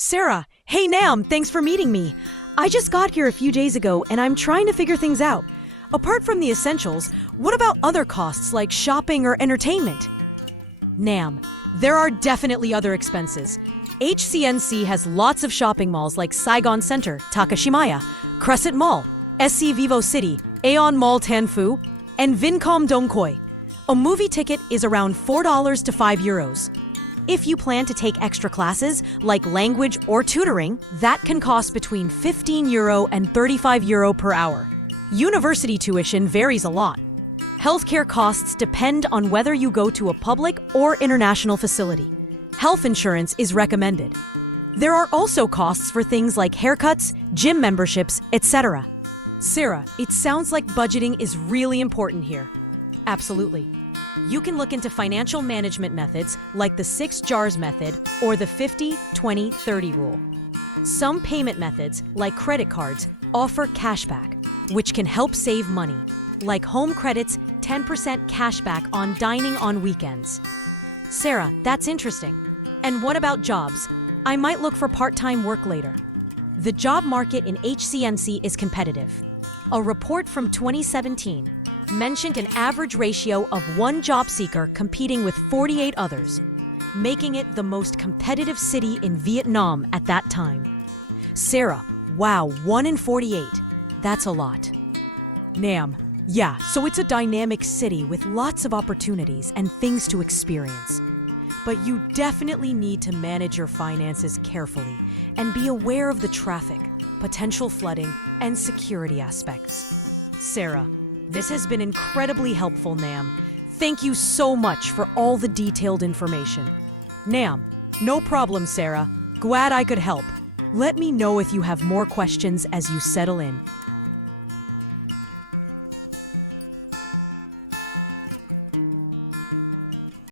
Sarah, hey Nam, thanks for meeting me. I just got here a few days ago and I'm trying to figure things out. Apart from the essentials, what about other costs like shopping or entertainment? Nam, there are definitely other expenses. HCNC has lots of shopping malls like Saigon Center, Takashimaya, Crescent Mall, SC Vivo City, Aeon Mall Tanfu, and Vincom Dongkoi. A movie ticket is around $4 to €5. If you plan to take extra classes, like language or tutoring, that can cost between €15 and €35 per hour. University tuition varies a lot. Healthcare costs depend on whether you go to a public or international facility. Health insurance is recommended. There are also costs for things like haircuts, gym memberships, etc. Sarah, it sounds like budgeting is really important here. Absolutely. You can look into financial management methods like the 6 jars method or the 50-20-30 rule. Some payment methods, like credit cards, offer cashback, which can help save money, like home credits 10% cashback on dining on weekends. Sarah, that's interesting. And what about jobs? I might look for part-time work later. The job market in HCNC is competitive. A report from 2017 mentioned an average ratio of 1 job seeker competing with 48 others, making it the most competitive city in Vietnam at that time. Sarah, wow, 1 in 48. That's a lot. Nam, yeah, so it's a dynamic city with lots of opportunities and things to experience. But you definitely need to manage your finances carefully and be aware of the traffic, potential flooding, and security aspects. Sarah, this has been incredibly helpful, Nam. Thank you so much for all the detailed information. Nam, no problem, Sarah. Glad I could help. Let me know if you have more questions as you settle in.